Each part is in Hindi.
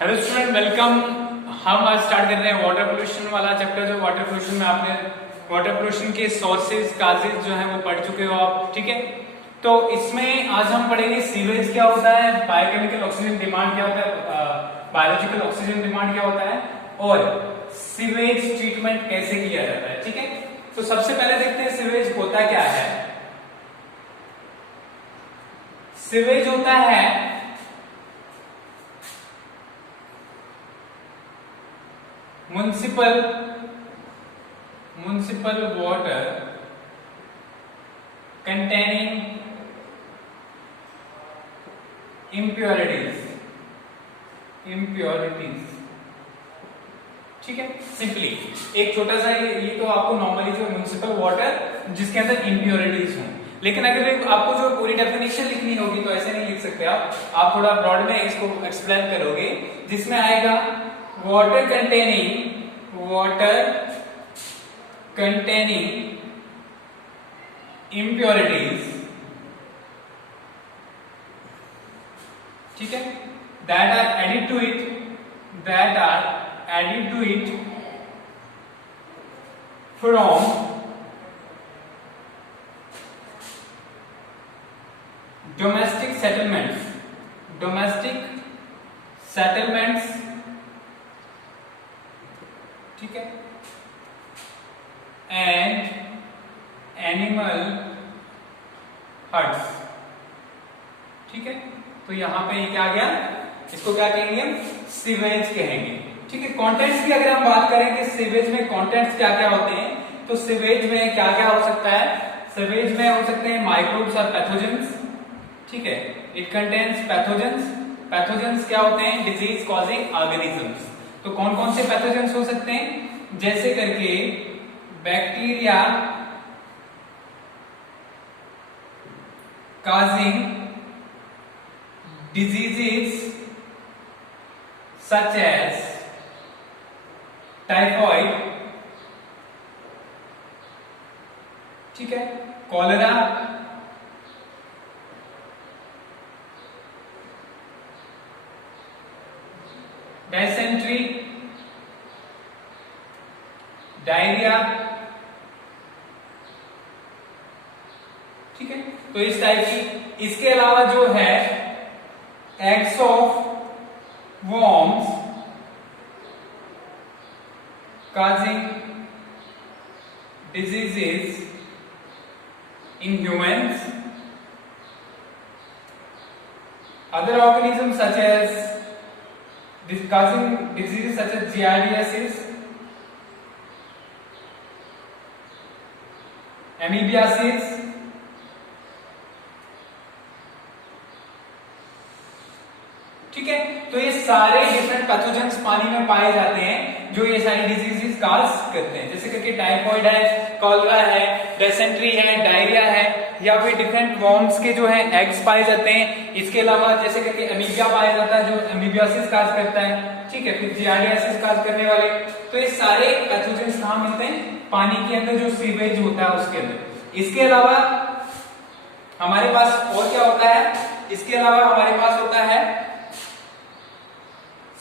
Hello student, welcome. हम आज स्टार्ट कर रहे हैं वाटर पोल्यूशन वाला चैप्टर। जो वाटर पोल्यूशन में आपने वाटर पोल्यूशन के सोर्सेज काजेज जो है वो पढ़ चुके हो आप, ठीक है। तो इसमें आज हम पढ़ेंगे सीवेज क्या होता है, बायोकेमिकल ऑक्सीजन डिमांड क्या होता है, बायोलॉजिकल ऑक्सीजन डिमांड क्या होता है, और सीवेज ट्रीटमेंट कैसे किया जाता है, ठीक है। तो सबसे पहले देखते हैं सीवेज होता क्या है। सीवेज होता है म्युनिसिपल वाटर containing impurities, ठीक है। सिंपली एक छोटा सा ये तो आपको नॉर्मली जो म्युनिसिपल वाटर जिसके अंदर इम्प्योरिटीज हों, लेकिन अगर आपको जो पूरी डेफिनेशन लिखनी होगी तो ऐसे नहीं लिख सकते आप थोड़ा ब्रॉड में इसको एक्सप्लेन करोगे, जिसमें आएगा वाटर containing impurities, ठीक है, that are added to it from domestic settlements, ठीक है, एंड एनिमल हट्स, ठीक है। तो यहां पे क्या आ गया, इसको क्या कहेंगे, सीवेज कहेंगे, ठीक है। कंटेंट्स की अगर हम बात करें कि सीवेज में कंटेंट्स क्या क्या होते हैं, तो सीवेज में क्या क्या हो सकता है, सीवेज में हो सकते हैं माइक्रोब्स और पैथोजेंस, ठीक है। इट कंटेन्स पैथोजेंस क्या होते हैं, डिजीज कॉजिंग ऑर्गेनिजम्स। तो कौन कौन से पैथोजेंस हो सकते हैं, जैसे करके bacteria causing diseases such as typhoid, ठीक है, कॉलेरा, डायसेंट्री, डायरिया, ठीक है। तो इस टाइप की, इसके अलावा जो है eggs of worms causing diseases in humans, other organisms such as causing diseases such as giardiasis, amoebiasis, ठीक है। तो ये सारे डिफरेंट पैथोजेंस पानी में पाए जाते हैं जो ये सारी डिजीजेस काज करते हैं, जैसे करके टाइफॉइड है, कॉलरा है, डेसेंट्री है, डायरिया है, या फिर डिफरेंट वॉर्म्स के जो है एग्स पाए जाते हैं। इसके अलावा जैसे करके अमीबिया पाया जाता है जो अमीबियासिस काज करता है, ठीक है, फिर जियार्डियासिस काज करने वाले। तो ये सारे पैथोजेंस कहां मिलते हैं, पानी के अंदर जो सीवेज होता है उसके अंदर। इसके अलावा हमारे पास और क्या होता है, इसके अलावा हमारे पास होता है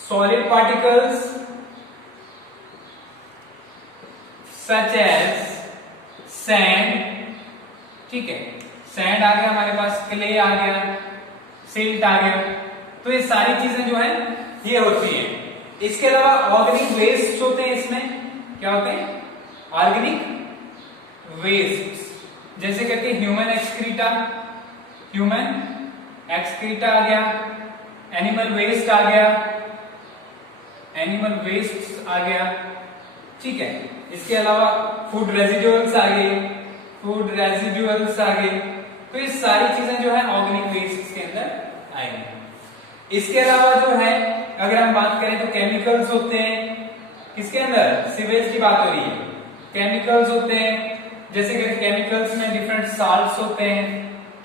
solid particles such as sand, ठीक है, सैंड आ गया हमारे पास, क्ले आ गया, सिल्ट आ गया। तो ये सारी चीजें जो है ये होती हैं। इसके अलावा ऑर्गेनिक वेस्ट होते हैं, इसमें क्या होते हैं, ऑर्गेनिक वेस्ट, जैसे करके ह्यूमन एक्सक्रीटा आ गया, एनिमल वेस्ट आ गया, ठीक है। इसके अलावा फूड रेजिडुअल्स आ गए, तो ये सारी चीजें जो है ऑर्गेनिक वेस्ट के अंदर आएंगी। इसके अलावा जो है अगर हम बात करें तो केमिकल्स होते हैं, किसके अंदर, सीवेज की बात हो रही है, केमिकल्स होते हैं, जैसे कि केमिकल्स में डिफरेंट साल्ट्स होते हैं,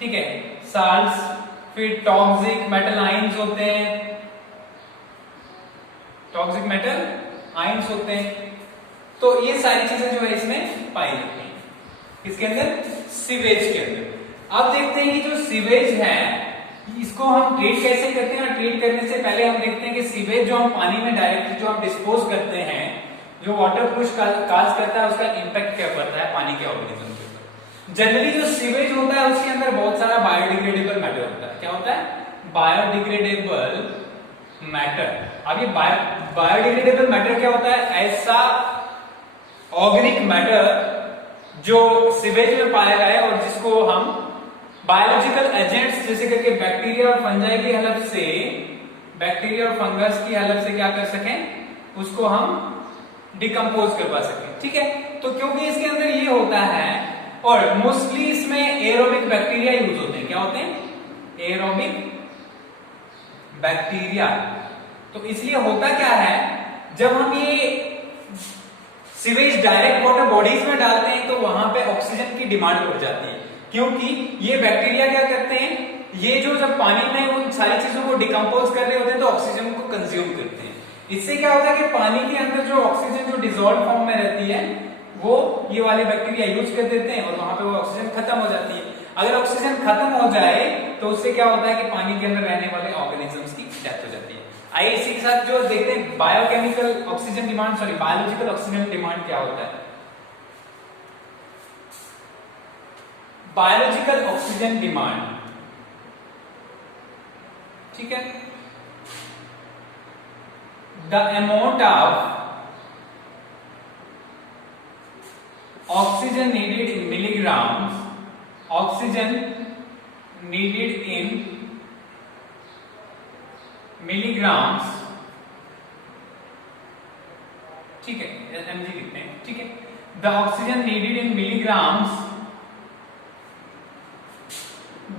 ठीक है, साल्ट्स, फिर टॉक्सिक मेटल आयंस होते हैं, टॉक्सिक मेटल आयंस होते हैं। तो ये सारी चीजें जो है इसमें पाई जाती हैं, इसके अंदर, सीवेज के अंदर। अब देखते हैं कि जो सीवेज है इसको हम ट्रीट कैसे करते हैं, और ट्रीट करने से पहले हम देखते हैं कि सीवेज जो हम पानी में डायरेक्टली जो हम डिस्पोज करते हैं, जो वाटर पोल्यूशन काज करता है, उसका इंपैक्ट क्या पड़ता है पानी के ऑर्गेनिज्म के ऊपर। जनरली जो सीवेज होता है उसके अंदर बहुत सारा बायोडिग्रेडेबल मैटर होता है। क्या होता है? Biodegradable matter. अब ये बायोडिग्रेडेबल मैटर क्या होता है? ऐसा ऑर्गेनिक मैटर जो सीवेज में पाया गया है और जिसको हम बायोलॉजिकल एजेंट्स जैसे करके बैक्टीरिया और फंजाई की हेल्प से, बैक्टीरिया और फंगस की हेल्प से क्या कर सकें, उसको हम डिकम्पोज करवा सकें। ठीक है, तो क्योंकि इसके अंदर ये होता है, और मोस्टली इसमें एरोबिक बैक्टीरिया यूज होते हैं। क्या होते हैं? Aerobic bacteria. तो इसलिए होता क्या है, जब हम ये सीवेज डायरेक्ट वाटर बॉडीज में डालते हैं तो वहां पे ऑक्सीजन की डिमांड बढ़ जाती है, क्योंकि ये बैक्टीरिया क्या करते हैं, ये जो जब पानी में उन सारी चीजों को डिकम्पोज कर रहे होते हैं तो ऑक्सीजन को कंज्यूम करते हैं। इससे क्या होता है कि पानी के अंदर जो ऑक्सीजन जो डिसॉल्व फॉर्म में रहती है वो ये वाले बैक्टीरिया यूज कर देते हैं और वहां पे वो ऑक्सीजन खत्म हो जाती है। अगर ऑक्सीजन खत्म हो जाए तो उससे क्या होता है कि पानी के अंदर रहने वाले ऑर्गेनिजम्स की डेथ हो जाती है। आइए इसी के साथ जो देखते हैं biochemical oxygen demand, sorry biological oxygen demand क्या होता है। बायोलॉजिकल ऑक्सीजन डिमांड, ठीक है, the amount of oxygen needed in milligrams, oxygen needed in milligrams, ठीक है, mg लिखते हैं, ठीक है, the oxygen needed in milligrams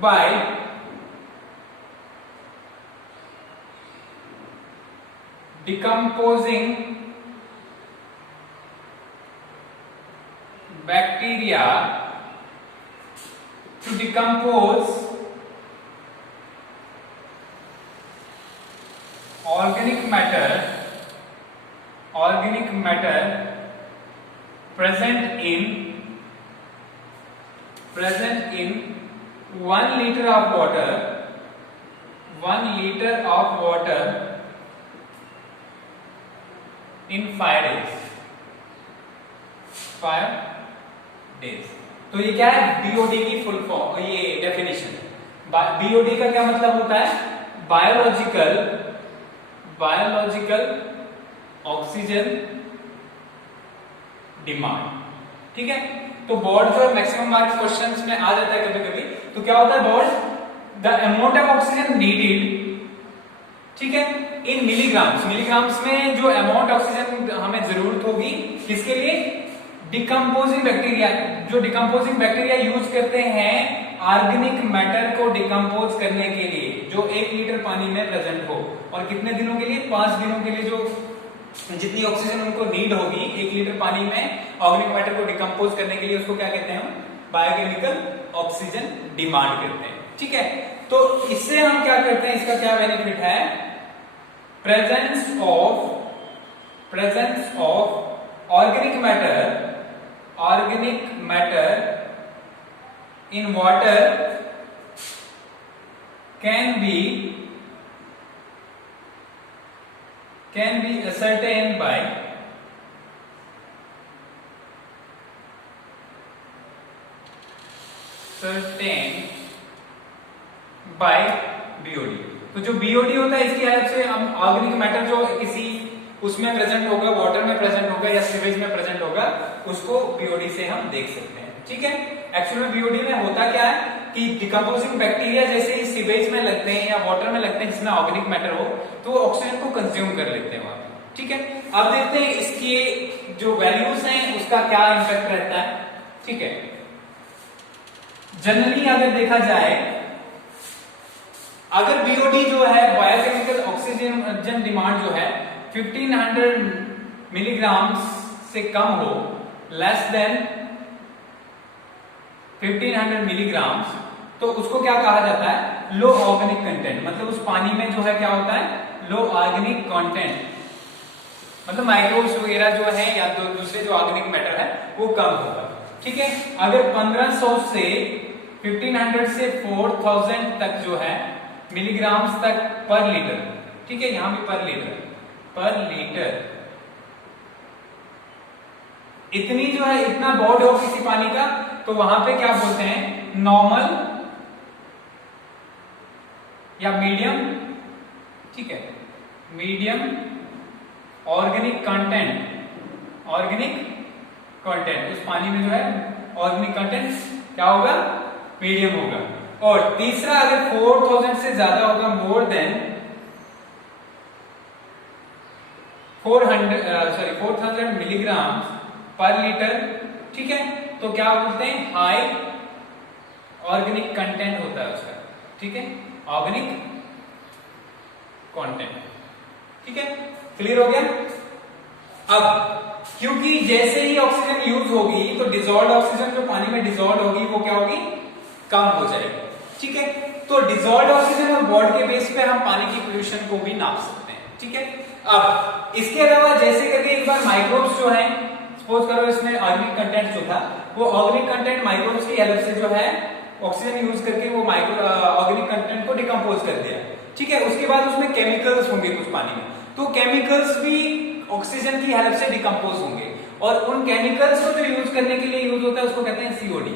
by decomposing bacteria to decompose organic matter present in 1 liter of water, 1 liter of water in 5 days, 5 days। तो ये क्या है? बीओडी की फुल फॉर्म, ये डेफिनेशन। बीओडी का क्या मतलब होता है? Biological oxygen demand. ठीक है, तो बोर्ड जो मैक्सिमम मार्क्स क्वेश्चंस में आ जाता है कभी कभी। तो क्या होता है board? The amount of oxygen needed, ठीक है, इन मिलीग्राम्स, मिलीग्राम्स में जो अमाउंट ऑक्सीजन हमें जरूरत होगी किसके लिए? Decomposing bacteria. जो डिकम्पोजिंग बैक्टीरिया यूज करते हैं ऑर्गेनिक मैटर को डिकम्पोज करने के लिए, जो 1 लीटर पानी में प्रेजेंट हो, और कितने दिनों के लिए? 5 दिनों के लिए। जो जितनी ऑक्सीजन उनको नीड होगी 1 लीटर पानी में ऑर्गेनिक मैटर को डिकम्पोज करने के लिए, उसको क्या कहते हैं हम? बायोकेमिकल ऑक्सीजन डिमांड कहते हैं। ठीक है, तो इससे हम क्या करते हैं, इसका क्या बेनिफिट है? Presence of organic matter in water can be ascertained by BOD। तो जो BOD होता है इसकी हेल्प से हम ऑर्गेनिक मैटर जो किसी उसमें प्रेजेंट होगा, वाटर में प्रेजेंट होगा या सीवेज में प्रेजेंट होगा, उसको BOD से हम देख सकते हैं। ठीक है, एक्चुअल में BOD में होता क्या है कि डिकम्पोजिंग बैक्टीरिया जैसे ही सीवेज में लगते हैं या वाटर में लगते हैं जिसमें ऑर्गेनिक मैटर हो, तो वो ऑक्सीजन को कंज्यूम कर लेते हैं वहां। ठीक है, अब देखते हैं इसकी जो वैल्यूज हैं उसका क्या इंपैक्ट रहता है। ठीक है, जनरली अगर देखा जाए, अगर BOD जो है बायोकेमिकल ऑक्सीजन डिमांड जो है 1500 मिलीग्राम से कम हो, लेस देन 1500 मिलीग्राम, तो उसको क्या कहा जाता है? लो ऑर्गेनिक कंटेंट। मतलब उस पानी में जो है क्या होता है? लो ऑर्गेनिक कंटेंट, मतलब माइक्रोब्स वगैरह जो है या दूसरे जो ऑर्गेनिक मैटर है वो कम होगा। ठीक है, अगर 1500 से 1500 से 4000 तक जो है मिलीग्राम्स तक पर लीटर, ठीक है, यहां भी पर लीटर इतनी जो है, इतना बॉड हो किसी पानी का, तो वहां पे क्या बोलते हैं, नॉर्मल या मीडियम, ठीक है, मीडियम ऑर्गेनिक कंटेंट उस पानी में जो है ऑर्गेनिक कंटेंट क्या होगा, मीडियम होगा। और तीसरा, अगर 4000 से ज्यादा होगा, मोर देन 4000 मिलीग्राम पर लीटर, ठीक है, तो क्या बोलते हैं, हाई ऑर्गेनिक कंटेंट होता है उसका, ठीक है, ऑर्गेनिक कंटेंट, ठीक है, क्लियर हो गया। अब क्योंकि जैसे ही ऑक्सीजन यूज होगी तो डिजॉल्व ऑक्सीजन जो पानी में डिजॉल्व होगी वो क्या होगी, कम हो जाएगी, ठीक है। तो डिजॉल्व ऑक्सीजन और बॉड के बेस पे हम पानी की पोल्यूशन को भी नाप सकते हैं, ठीक है। अब इसके अलावा जैसे करके एक बार माइक्रोब्स जो है, सपोज करो इसमें ऑर्गेनिक कंटेंट जो था, वो ऑर्गेनिक कंटेंट माइक्रोब्स की हेल्प से जो है ऑक्सीजन यूज करके वो ऑर्गेनिक कंटेंट को डिकम्पोज कर दिया, ठीक है। उसके बाद उसमें केमिकल्स होंगे कुछ पानी में, तो केमिकल्स भी ऑक्सीजन की हेल्प से डिकम्पोज होंगे, और उन केमिकल्स को जो यूज करने के लिए यूज होता है उसको कहते हैं सीओडी,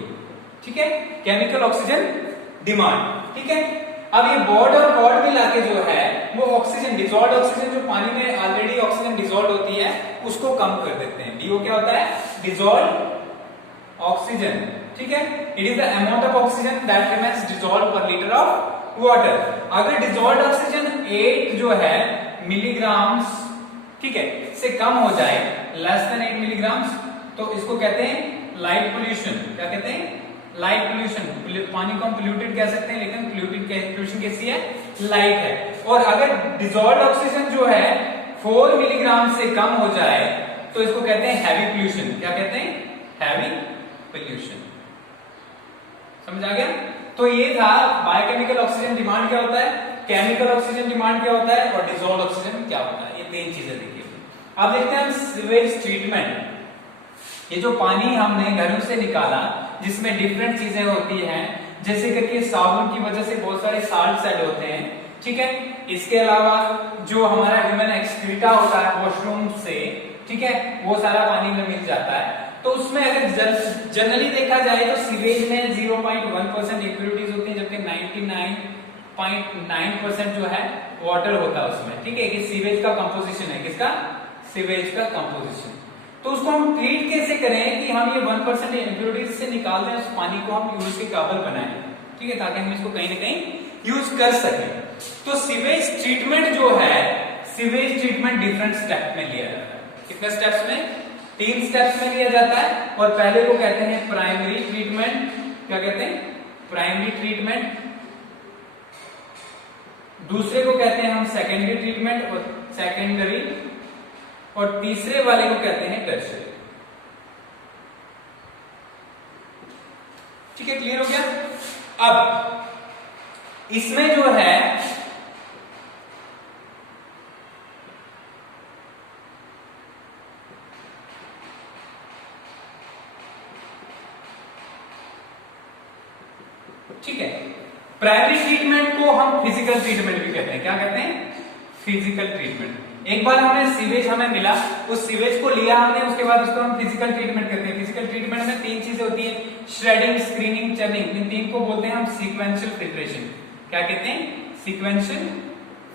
ठीक है, केमिकल ऑक्सीजन डिमांड, ठीक है। अब ये बॉड और कॉड मिला के जो है वो ऑक्सीजन, डिजॉल्व ऑक्सीजन जो पानी में ऑलरेडी ऑक्सीजन डिजॉल्व होती है उसको कम कर देते हैं। डीओ क्या होता है, डिजॉल्व ऑक्सीजन, ठीक है, it is the amount of oxygen that remains dissolve पर लीटर ऑफ वाटर। अगर डिजॉल्व ऑक्सीजन 8 जो है मिलीग्राम्स, ठीक है, से कम हो जाए, लेस देन 8 मिलीग्राम्स, तो इसको कहते हैं लाइट पोल्यूशन। क्या कहते हैं, लाइट पोल्यूशन। पानी को हम पोल्यूटेड कह सकते हैं, लेकिन पोल्यूशन कैसी है, लाइट है। और अगर डिजॉल्व ऑक्सीजन जो है 4 मिलीग्राम से कम हो जाए तो इसको कहते हैं हैवी पोल्यूशन। क्या कहते हैं, हैवी पोल्यूशन। समझ आ गया। तो ये था बायोकेमिकल ऑक्सीजन डिमांड क्या होता है, केमिकल ऑक्सीजन डिमांड क्या होता है, और डिजॉल्व ऑक्सीजन क्या होता है। ये 3 चीजें देखिए। अब देखते हैं हम सीवेज ट्रीटमेंट। ये जो पानी हमने घरों से निकाला जिसमें डिफरेंट चीजें होती हैं, जैसे करके साबुन की वजह से बहुत सारे साल्ट ऐड होते हैं, ठीक है। इसके अलावा जो हमारा ह्यूमन एक्सक्रीटा होता है वॉशरूम से, ठीक है, वो सारा पानी में मिल जाता है। तो उसमें अगर जनरली देखा जाए तो सीवेज में 0.1% इम्प्योरिटीज होती है, जबकि 99.9% जो है वाटर होता है उसमें, ठीक है। कि सीवेज का कंपोजिशन है, किसका, सीवेज का कंपोजिशन। तो उसको हम ट्रीट कैसे करें कि हम ये 1% इम्प्योरिटीज से निकाल दें, उस पानी को हम यूज के काबिल बनाएं, ठीक है, ताकि हम इसको कहीं ना कहीं यूज कर सकें। तो सीवेज ट्रीटमेंट जो है, सीवेज ट्रीटमेंट डिफरेंट स्टेप में लिया जाता है। कितने स्टेप्स में, 3 स्टेप्स में लिया जाता है। और पहले को कहते हैं प्राइमरी ट्रीटमेंट। क्या कहते हैं, प्राइमरी ट्रीटमेंट। दूसरे को कहते हैं हम सेकेंडरी ट्रीटमेंट और सेकेंडरी, और तीसरे वाले को कहते हैं टर्शियरी। ठीक है, क्लियर हो गया। अब इसमें जो है ठीक है, प्राइमरी ट्रीटमेंट को हम फिजिकल ट्रीटमेंट भी कहते हैं। क्या कहते हैं, फिजिकल ट्रीटमेंट। एक बार हमने सीवेज हमें मिला, उस सीवेज को लिया हमने, उसके बाद उसको हम फिजिकल ट्रीटमेंट करते हैं। फिजिकल ट्रीटमेंट में 3 चीजें होती है, श्रेडिंग, स्क्रीनिंग, चर्निंग। इन 3 को बोलते हैं हम सीक्वेंशियल फिल्ट्रेशन। क्या कहते हैं, सीक्वेंशियल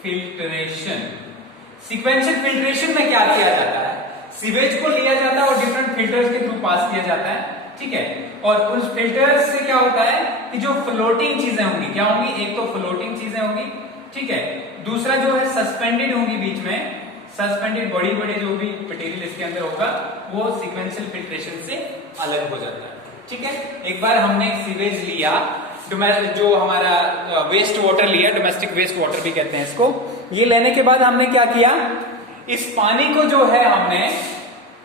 फिल्ट्रेशन। सीक्वेंशियल फिल्ट्रेशन में क्या किया जाता है, सीवेज को लिया जाता है और डिफरेंट फिल्टर्स के थ्रू पास किया जाता है, ठीक है। और उस फिल्टर्स से क्या होता है कि जो फ्लोटिंग चीजें होंगी, क्या होंगी, एक तो फ्लोटिंग चीजें होंगी, ठीक है। दूसरा जो है सस्पेंडेड होंगी बीच में, सस्पेंडेड बड़ी बड़ी जो भी मटेरियल इसके अंदर होगा वो सीक्वेंशियल फिल्ट्रेशन से अलग हो जाता है, ठीक है। एक बार हमने सीवेज लिया, जो हमारा वेस्ट वाटर लिया, डोमेस्टिक वेस्ट वाटर भी कहते हैं इसको। ये लेने के बाद हमने क्या किया, इस पानी को जो है हमने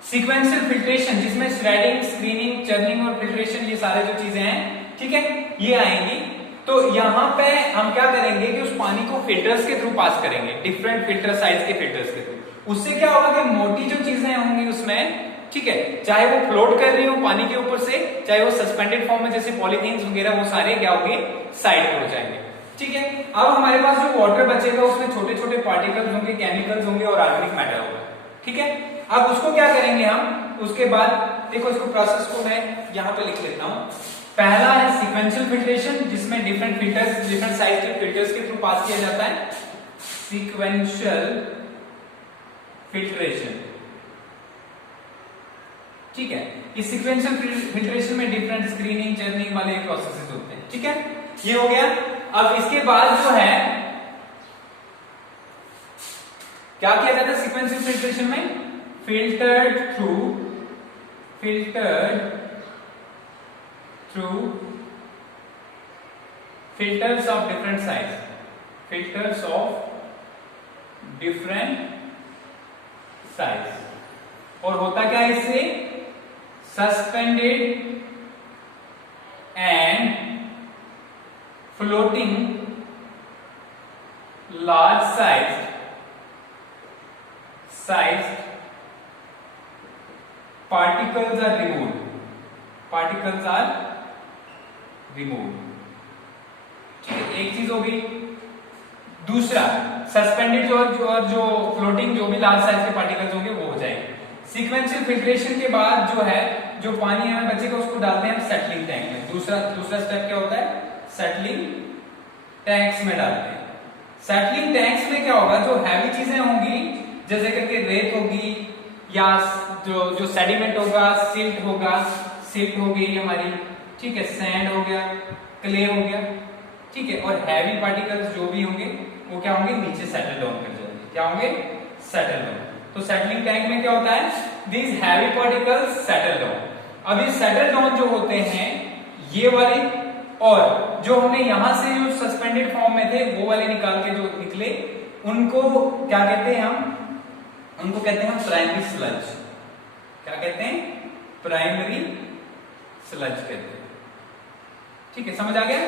सीक्वेंशियल फिल्ट्रेशन, जिसमें श्रेडिंग, स्क्रीनिंग, चर्निंग और फिल्ट्रेशन, ये सारे जो चीजें हैं, ठीक है, ये आएंगी। तो यहां पे हम क्या करेंगे कि उस पानी को फिल्टर्स के थ्रू पास करेंगे, डिफरेंट फिल्टर साइज के फिल्टर्स के थ्रू। उससे क्या होगा कि मोटी जो चीजें होंगी उसमें, ठीक है, चाहे वो फ्लोट कर रही हो पानी के ऊपर से, चाहे वो सस्पेंडेड फॉर्म में जैसे पॉलीथीन वगैरह, वो सारे क्या होंगे, साइड पे हो जाएंगे, ठीक है, अब हमारे पास जो वाटर बचेगा उसमें छोटे छोटे पार्टिकल्स होंगे, केमिकल्स होंगे और ऑर्गेनिक मैटर होगा। ठीक है, अब उसको क्या करेंगे हम, उसके बाद देखो इसको प्रोसेस को मैं यहां पे लिख लेता हूं। पहला है सीक्वेंशियल फिल्ट्रेशन, जिसमें डिफरेंट फिल्टर्स, डिफरेंट साइज के फिल्टर्स के थ्रू पास किया जाता है। सीक्वेंशियल फिल्ट्रेशन, ठीक है, इस सीक्वेंशियल फिल्ट्रेशन में डिफरेंट स्क्रीनिंग, चर्निंग वाले प्रोसेसेस होते हैं। ठीक है, ये हो गया। अब इसके बाद जो है क्या किया जाता है सीक्वेंशियल फिल्ट्रेशन में, filtered through filters of different size, filters of different size, और होता क्या है इससे, suspended and floating large sized particles are removed, ठीक है, एक चीज हो गई। दूसरा सस्पेंडेड जो फ्लोटिंग जो भी लार्ज साइज के पार्टिकल्स होंगे वो हो जाएंगे। सीक्वेंशियल फिल्ट्रेशन के बाद जो है जो पानी हमें बचेगा उसको डालते हैं हम सेटलिंग टैंक में। दूसरा स्टेप क्या होता है, सेटलिंग टैंक्स में डालते हैं। सेटलिंग टैंक्स में क्या होगा, जो हैवी चीजें होंगी जैसे करके रेत होगी या जो सेडिमेंट होगा, सिल्ट हो गई हमारी, ठीक है, सैंड हो गया, क्ले हो गया, ठीक है, और हैवी पार्टिकल्स जो भी होंगे वो क्या होंगे, नीचे सेटल डाउन कर जाएंगे। क्या होंगे, सेटल डाउन। तो सेटलिंग टैंक में क्या होता है, these heavy particles settle down. अब ये सेटल डाउन जो होते हैं ये वाले, और जो हमने यहां से जो सस्पेंडेड फॉर्म में थे वो वाले निकाल के जो निकले उनको क्या कहते हैं हम, उनको कहते हैं हम प्राइमरी स्लज। क्या कहते हैं, प्राइमरी स्लज कहते हैं। ठीक है, समझ आ गया।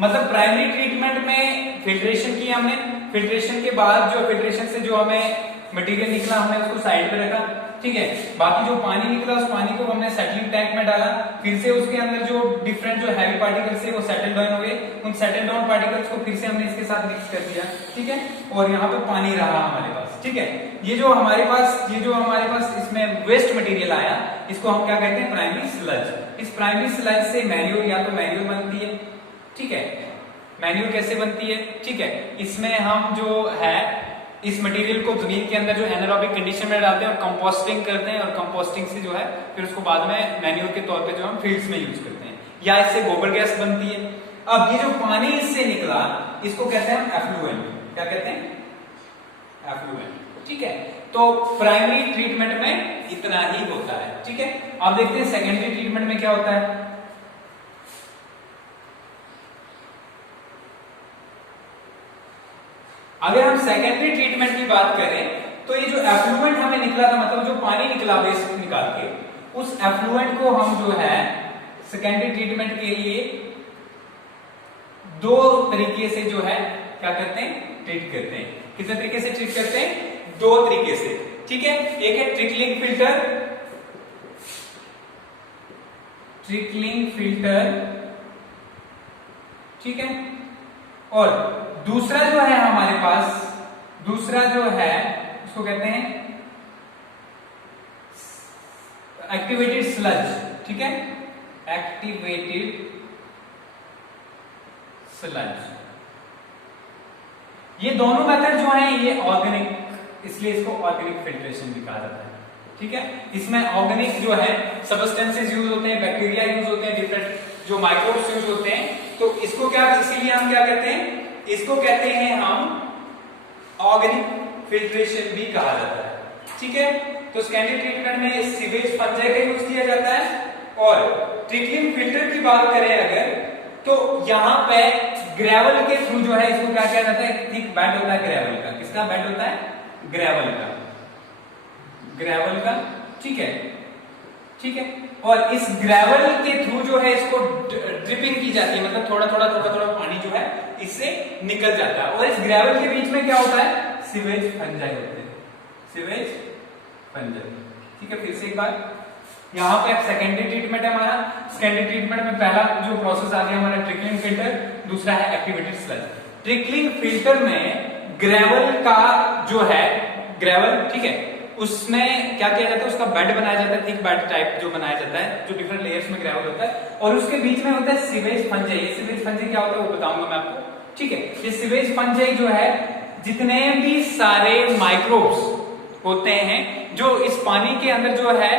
मतलब प्राइमरी ट्रीटमेंट में फिल्ट्रेशन किया हमने, फिल्ट्रेशन के बाद जो फिल्ट्रेशन से जो हमें मटेरियल निकला हमने उसको साइड पे रखा, ठीक है, बाकी जो पानी निकला उस पानी को हमने सेटलिंग टैंक में डाला, फिर से उसके अंदर जो डिफरेंट जो हैवी पार्टिकल्स थे वो सेटल डाउन हो गए, उन सेटल डाउन पार्टिकल्स को फिर से हमने इसके साथ मिक्स कर दिया, ठीक है, और यहाँ पे पानी रहा हमारे पास। ठीक है, ये जो हमारे पास इसमें वेस्ट मटेरियल आया इसको हम क्या कहते हैं, प्राइमरी स्लज। इस प्राइमरी स्लज से मैन्योर या तो मैन्योर बनती है, ठीक है, मैन्योर कैसे बनती है, ठीक है, इसमें हम जो है इस मटेरियल को जमीन के अंदर जो एनारोबिक कंडीशन में डालते हैं और कंपोस्टिंग करते हैं, और कंपोस्टिंग से जो है फिर उसको बाद में मैन्योर के तौर पे जो हम फील्ड्स में यूज करते हैं, या इससे गोबर गैस बनती है। अब ये जो पानी इससे निकला इसको कहते हैं एफ्लुएंट। क्या कहते हैं, एफ्लुएंट। ठीक है, तो प्राइमरी ट्रीटमेंट में इतना ही होता है। ठीक है, अब देखते हैं सेकेंडरी ट्रीटमेंट में क्या होता है। अगर हम सेकेंडरी ट्रीटमेंट की बात करें तो ये जो एफ्लुएंट हमें निकला था, मतलब जो पानी निकला वेस्ट निकाल के, उस एफ्लुएंट को हम जो है सेकेंडरी ट्रीटमेंट के लिए दो तरीके से जो है क्या करते हैं, ट्रीट करते हैं। कितने तरीके से ट्रीट करते हैं, दो तरीके से। ठीक है, एक है ट्रिकलिंग फिल्टर, ठीक है, और दूसरा जो है हमारे पास, दूसरा जो है उसको कहते हैं एक्टिवेटेड स्लज। ठीक है, एक्टिवेटेड स्लज। ये दोनों मेथड जो है ये ऑर्गेनिक, इसलिए इसको ऑर्गेनिक फिल्ट्रेशन भी कहा जाता है। ठीक है, इसमें ऑर्गेनिक जो है सब्सटेंसेस यूज होते हैं, बैक्टीरिया यूज होते हैं, डिफरेंट जो माइक्रोब्स यूज होते हैं, तो इसको क्या, इसीलिए हम क्या कहते हैं, इसको कहते हैं हम ऑर्गेनिक फिल्ट्रेशन भी कहा जाता है। ठीक है, तो सेकेंडरी ट्रीटमेंट में सीवेज फंजाई का यूज किया जाता है, और ट्रिकलिंग फिल्टर की बात करें अगर, तो यहां पे ग्रेवल के थ्रू जो है इसको क्या किया जाता है, थिक बेड होता है ग्रेवल का। किसका बेड होता है, ग्रेवल का। ठीक है, ठीक है, और इस ग्रेवल के थ्रू जो है इसको ड्रिपिंग की जाती है, मतलब थोड़ा थोड़ा पानी जो है इससे निकल जाता है, और इस ग्रेवल के बीच में क्या होता है, सीवेज फंजाई होते हैं, सीवेज फंजाई। ठीक है, फिर से एक बार, यहाँ पे सेकेंडरी ट्रीटमेंट है हमारा। सेकेंडरी ट्रीटमेंट में पहला जो प्रोसेस आ गया हमारा ट्रिकलिंग फिल्टर, दूसरा है एक्टिवेटेड स्लज। ट्रिकलिंग फिल्टर में ग्रेवल का जो है ग्रेवल, ठीक है, उसमें क्या किया जाता है, उसका बेड बनाया जाता है, थिक बेड टाइप जो बनाया जाता है, जो डिफरेंट लेयर्स में ग्रेवल होता है, और उसके बीच में होता है सीवेज फंजाई। ये सीवेज फंजाई क्या होता है वो बताऊंगा मैं आपको, ठीक है। ये सीवेज फंजाई जो है जितने भी सारे माइक्रोब्स होते हैं जो इस पानी के अंदर जो है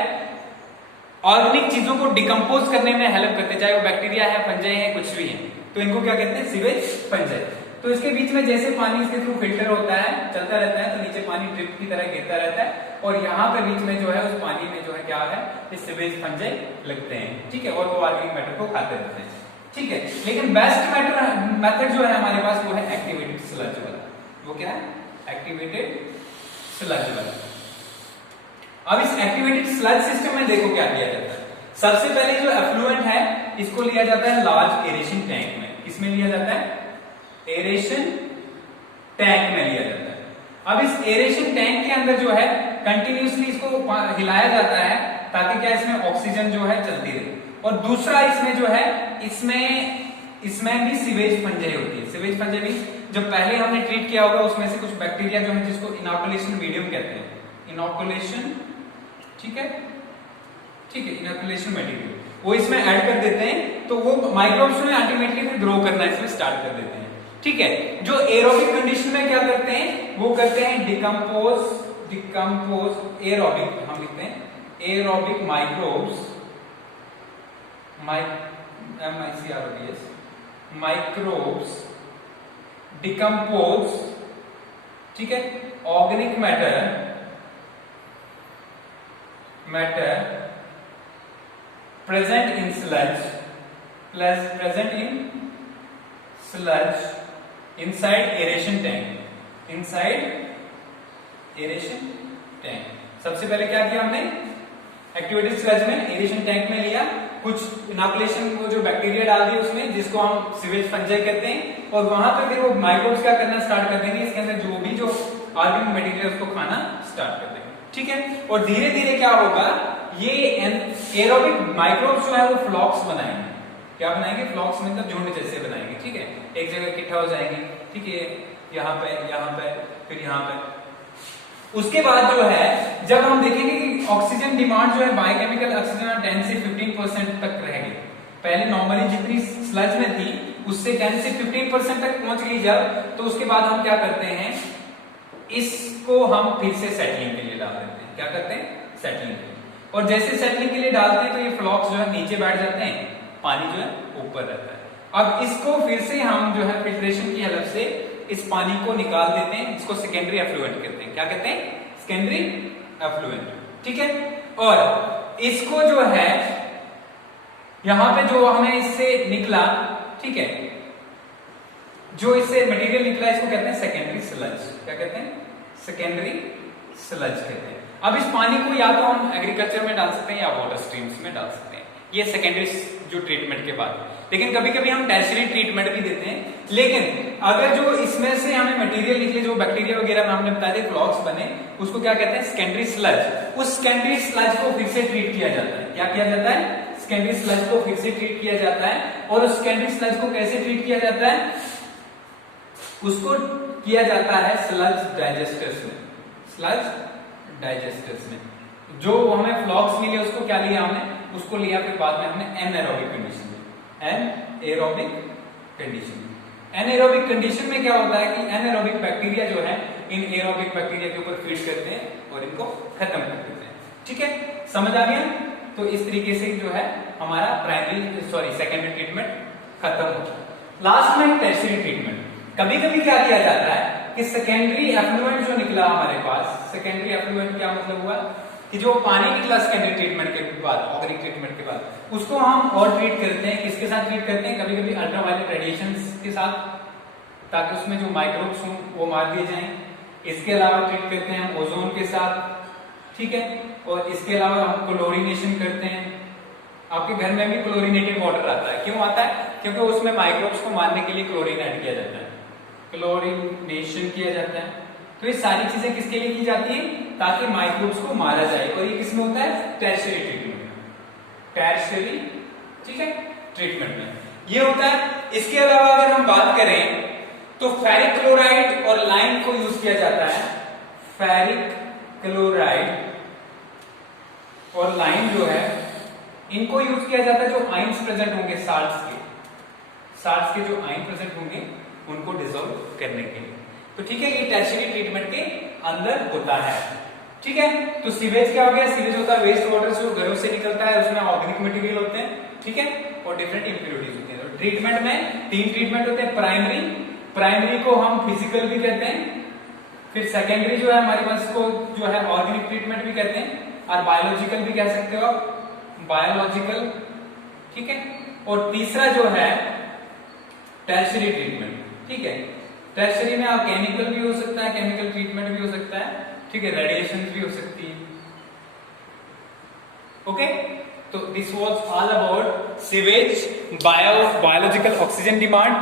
ऑर्गेनिक चीजों को डिकम्पोज करने में हेल्प करते हैं, चाहे वो बैक्टीरिया है, फंजाई है, कुछ भी है, तो इनको क्या कहते हैं, सीवेज फंजाई। तो इसके बीच में जैसे पानी इसके थ्रू फिल्टर होता है, चलता रहता है, तो नीचे पानी ड्रिप की तरह गिरता रहता है, और यहाँ पे बीच में जो है उस पानी में जो है क्या है, ये सीवेज फंजाई लगते हैं, ठीक है, और वो ऑर्गेनिक मैटर को खाते रहते हैं, ठीक है। लेकिन बेस्ट मेथड जो है हमारे पास वो है एक्टिवेटेड स्लज वाला। वो क्या है, एक्टिवेटेड स्लज वाला। अब इस एक्टिवेटेड स्लज सिस्टम में देखो क्या किया जाता है। सबसे पहले जो एफ्लुएंट है इसको लिया जाता है लार्ज एरेशन टैंक में। किसमें लिया जाता है, एरेशन टैंक में लिया जाता है। अब इस एरेशन टैंक के अंदर जो है कंटिन्यूसली इसको हिलाया जाता है ताकि क्या इसमें ऑक्सीजन जो है चलती रहे। और दूसरा इसमें जो है इसमें भी सीवेज फंजाई होती है। सीवेज फंजाई भी जब पहले हमने ट्रीट किया होगा उसमें से कुछ बैक्टीरिया जो है जिसको इनोकुलेशन मीडियम कहते हैं, इनोकुलेशन, ठीक है, ठीक है, इनोकुलेशन मटेरियल, वो इसमें ऐड कर देते हैं, तो वो माइक्रोब्स में अल्टीमेटली फिर ग्रो करना इसमें स्टार्ट कर देते हैं, ठीक है। जो एरोबिक कंडीशन में क्या करते हैं, वो करते हैं डिकम्पोज एरोबिक, हम लिखते हैं एरोबिक माइक्रोब्स, माइक्रोब्स डिकम्पोज, ठीक है, organic matter present in sludge inside aeration tank, सबसे पहले क्या किया हमने, एक्टिवेटेड स्लज में एरेशन टैंक में लिया, कुछ इनोकुलेशन को जो बैक्टीरिया डाल दिए उसमें जिसको हम सीवेज फंजाई कहते हैं, और वहां पर फिर वो माइक्रोब्स क्या करना स्टार्ट कर देंगे, इसके अंदर जो भी जो ऑर्गेनिक मटेरियल उसको खाना स्टार्ट कर देंगे, ठीक है। और धीरे धीरे क्या होगा, ये एरोबिक माइक्रोब्स जो है वो फ्लॉक्स बनाएंगे। क्या बनाएंगे, फ्लॉक्स मतलब झुंड जैसे बनाएंगे, ठीक है, एक जगह इकट्ठा हो जाएंगे, ठीक है, यहाँ पे फिर यहाँ पे। उसके बाद जो है जब हम देखेंगे कि ऑक्सीजन डिमांड जो है बायोकेमिकल ऑक्सीजन 10 से 15% तक रहेगी। पहले नॉर्मली जितनी स्लज में थी उससे 10 से 15% तक पहुंच गई जब, तो उसके बाद हम क्या करते हैं, इसको हम फिर से सेटलिंग के लिए डाल देते हैं। क्या करते हैं, सेटलिंग के लिए। और जैसे सेटलिंग के लिए डालते हैं तो ये फ्लॉक्स जो है नीचे बैठ जाते हैं, पानी जो है ऊपर रहता है। अब इसको फिर से हम जो है फिल्ट्रेशन की हेल्प से इस पानी को निकाल देते हैं, इसको सेकेंडरी एफ्लुएंट कहते हैं। क्या कहते हैं, सेकेंडरी एफ्लुएंट, ठीक है। और इसको जो है यहां पे जो हमें इससे निकला, ठीक है, जो इससे मटेरियल निकला इसको कहते हैं सेकेंडरी स्लज। क्या कहते हैं, सेकेंडरी स्लज कहते हैं। अब इस पानी को या तो हम एग्रीकल्चर में डाल सकते हैं या वाटर स्ट्रीम्स में डाल सकते हैं, ये सेकेंडरी जो ट्रीटमेंट के बाद। लेकिन कभी कभी हम टर्शियरी ट्रीटमेंट भी देते हैं। लेकिन अगर जो इसमें से हमें मटेरियल निकले, जो बैक्टीरिया वगैरह में हमने बताया था फ्लॉक्स बने, उसको क्या कहते हैं, सेकेंडरी स्लज। उस सेकेंडरी स्लज को फिर से ट्रीट किया जाता है। क्या किया जाता है, सेकेंडरी स्लज को फिर से ट्रीट किया जाता है। और उस सेकेंडरी स्लज को कैसे ट्रीट किया जाता है, उसको किया जाता है स्लज डाइजेस्टर्स में। स्लज डाइजेस्टर्स में जो हमें फ्लॉक्स मिले उसको क्या लिया हमने, उसको लिया फिर बाद में हमने एनएरोबिक कंडीशन में। एनएरोबिक कंडीशन में, एनएरोबिक कंडीशन में क्या होता है कि एनएरोबिक बैक्टीरिया जो है इन एरोबिक बैक्टीरिया के ऊपर फीड करते हैं और इनको खत्म कर देते हैं, ठीक है। समझ आ गया। तो इस तरीके से जो है हमारा सेकेंडरी ट्रीटमेंट खत्म हो जाता है। लास्ट में टर्शियरी ट्रीटमेंट। कभी कभी क्या किया जाता है कि सेकेंडरी एफ्लुएंट जो निकला हमारे पास, सेकेंडरी एफ्लुएंट क्या मतलब हुआ कि जो पानी निकला सेकेंडरी ट्रीटमेंट के बाद, ऑर्गेनिक ट्रीटमेंट के बाद, उसको हम और ट्रीट करते हैं। किसके साथ ट्रीट करते हैं, कभी कभी अल्ट्रावायलेट रेडिएशंस के साथ, ताकि उसमें जो माइक्रोब्स हों वो मार दिए जाएं। इसके अलावा ट्रीट करते हैं हम ओजोन के साथ, ठीक है। और इसके अलावा हम क्लोरीनेशन करते हैं। आपके घर में भी क्लोरीनेटेड वाटर आता है, क्यों आता है, क्योंकि उसमें माइक्रोब्स को मारने के लिए क्लोरीन ऐड किया जाता है, क्लोरीनेशन किया जाता है। तो ये सारी चीजें किसके लिए की जाती है, ताकि माइक्रोब्स को मारा जाए। और ये किसमें होता है, टर्शियरी ट्रीटमेंट में, टर्शियरी, ठीक है, ट्रीटमेंट में ये होता है। इसके अलावा अगर हम बात करें तो फेरिक क्लोराइड और लाइम को यूज किया जाता है। फेरिक क्लोराइड और लाइम जो है इनको यूज किया जाता है जो आयंस प्रेजेंट होंगे साल्ट्स के जो आयन प्रेजेंट होंगे उनको डिसॉल्व करने के लिए। तो ठीक है, ये टर्शियरी ट्रीटमेंट के अंदर होता है। ठीक है, तो सीवेज क्या हो गया? सीवेज होता है वेस्ट वाटर जो घरों से निकलता है, उसमें ऑर्गेनिक मटेरियल होते हैं, ठीक है, और डिफरेंट इंप्योरिटीज होती हैं। तो ट्रीटमेंट में 3 ट्रीटमेंट होते हैं। प्राइमरी को हम फिजिकल भी कहते हैं, फिर सेकेंडरी जो है हमारे पास को जो है ऑर्गेनिक ट्रीटमेंट भी कहते हैं, और बायोलॉजिकल भी कह सकते हो आप, बायोलॉजिकल, ठीक है, और तीसरा जो है टर्शियरी ट्रीटमेंट। ठीक है, टर्शियरी में आप केमिकल भी हो सकता है, केमिकल ट्रीटमेंट भी हो सकता है, ठीक है, रेडिएशन भी हो सकती है। ओके, तो this was all about sewage, biological oxygen demand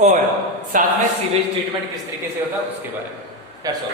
और साथ में सीवेज ट्रीटमेंट किस तरीके से होता है उसके बारे में। That's all.